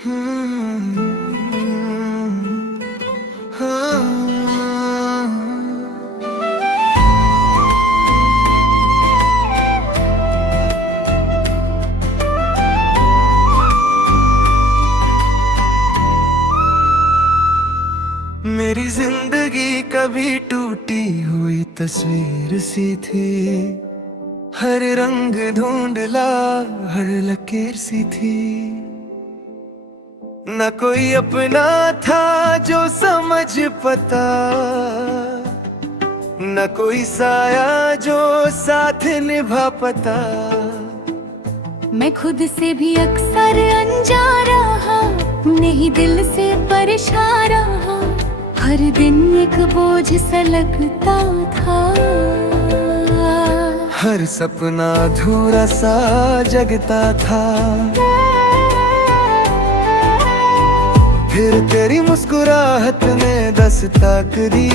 मेरी जिंदगी कभी टूटी हुई तस्वीर सी थी, हर रंग ढूंढला हर लकीर सी थी। न कोई अपना था जो समझ पता, न कोई साया जो साथ निभा पता। मैं खुद से भी अक्सर अनजान रहा, नहीं दिल से परेशान रहा, हर दिन एक बोझ सा लगता था। हर सपना अधूरा सा जगता था। फिर तेरी मुस्कुराहट ने दस्तक दी,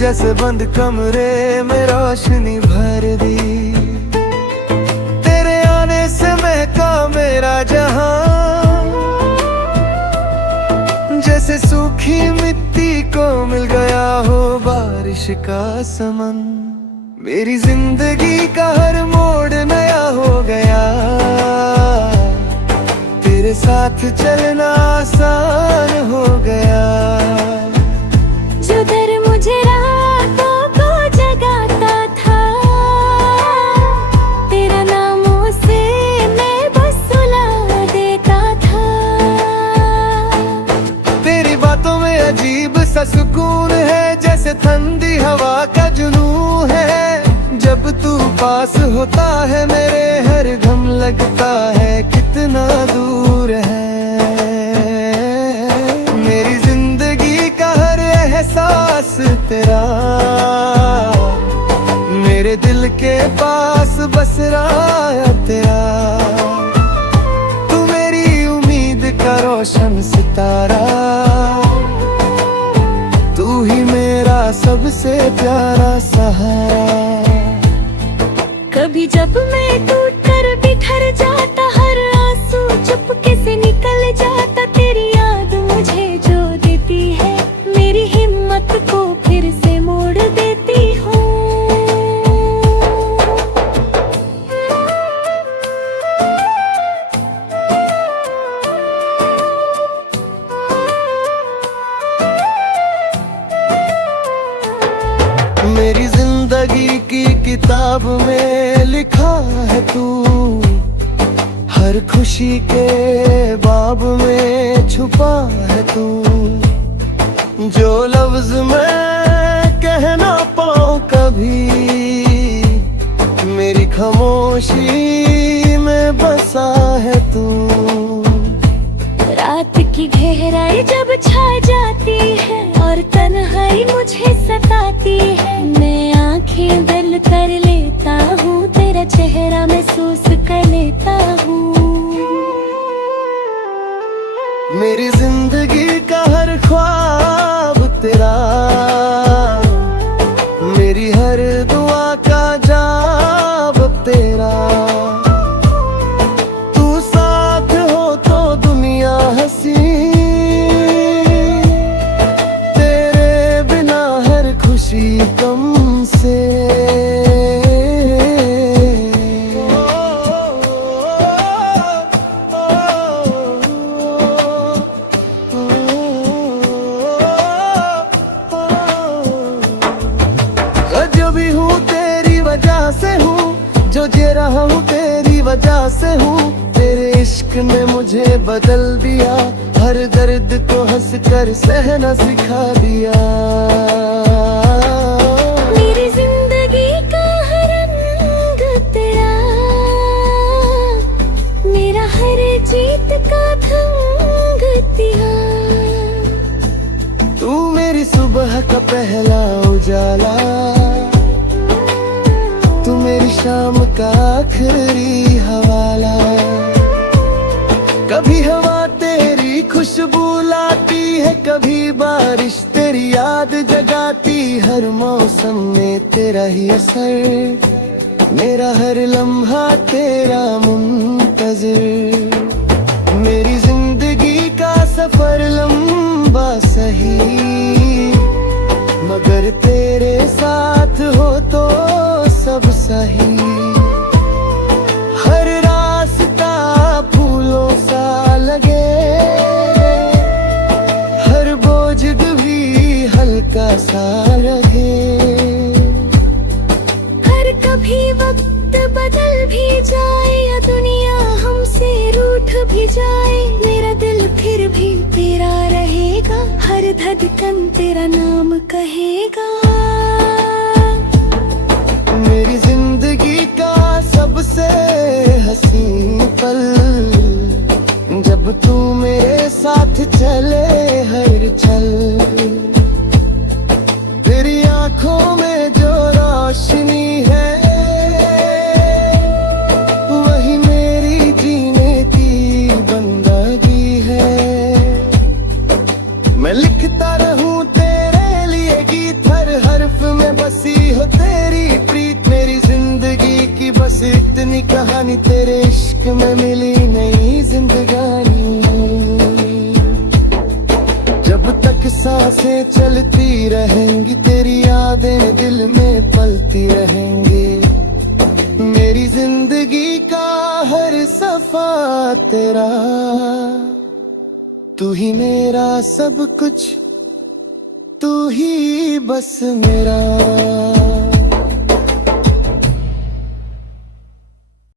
जैसे बंद कमरे में रोशनी भर दी। तेरे आने से महका मेरा जहां, जैसे सूखी मिट्टी को मिल गया हो बारिश का समन। मेरी जिंदगी का हर मोड़ नया हो गया, तेरे साथ चलना आसान हो गया। जो दर मुझे रातों को जगाता था, तेरा नामों से मैं बस सुला देता था। तेरी बातों में अजीब सा सुकून है, जैसे ठंडी हवा का जुनून है। जब तू पास होता है मेरे हर घम लगता है कितना दूर है। मेरी जिंदगी का हर एहसास तेरा, मेरे दिल के पास बस रहा है तेरा। तू मेरी उम्मीद का रोशन सितारा, तू ही मेरा सबसे प्यारा सहारा। कभी जब मैं टूट कर बिखर जाता, हर आंसू चुपके से निकल जाता, तेरी याद मुझे जो देती है, मेरी हिम्मत को फिर से मोड़ देती हूँ। मेरी जिंदगी की किताब में लिखा है तू, हर खुशी के बाब में छुपा है तू। जो लफ्ज मैं कह ना पाऊं कभी, मेरी खामोशी में बसा है तू। रात की गहराई जब छा जाती है और तन्हाई मुझे सताती है, मैं आंखें बंद कर लेता हूँ, तेरा चेहरा महसूस कर लेता हूँ। मेरी जिंदगी का हर ख्वाब तेरा, मेरी हर दुआ का जवाब तेरा। तू साथ हो तो दुनिया हंसी, तेरे बिना हर खुशी कम से। जो भी हूँ तेरी वजह से हूँ, जो जी रहा हूँ तेरी वजह से हूँ। तेरे इश्क ने मुझे बदल दिया, हर दर्द को हंस कर सहना सिखा दिया। मेरी जिंदगी का हर रंग तेरा, मेरा हर जीत का ढंग तेरा। तू मेरी सुबह का पहला उजाला, तू मेरी शाम का आखिरी हवाला। कभी हवा तेरी खुशबू लाती है, कभी बारिश तेरी याद जगाती। हर मौसम में तेरा ही असर, मेरा हर लम्हा तेरा मुंतज़िर। सफर लंबा सही, मगर तेरे साथ हो तो सब सही। हर रास्ता फूलों सा लगे, हर बोझ भी हल्का सा रहे। हर कभी वक्त बदल भी जाए या दुनिया हमसे रूठ भी जाए, मेरा दिल फिर भी तेरा रहेगा, हर धड़कन तेरा नाम कहेगा। मेरी जिंदगी का सबसे हसीन पल, जब तू मेरे साथ चले हर चल। तेरी आंखों में जो रोशनी है, वही मेरी जीने की बंदगी है। मैं लिखता रहूं तेरे लिए गीत, हर हर्फ में बसी हो तेरी प्रीत। मेरी जिंदगी की बस इतनी कहानी, तेरे इश्क में मिली नई जिंदगानी। जब तक सांसें चलती रहेंगी, तेरी यादें दिल में पलती रहेंगी। मेरी जिंदगी का हर सफा तेरा, तू ही मेरा सब कुछ, तू ही बस मेरा।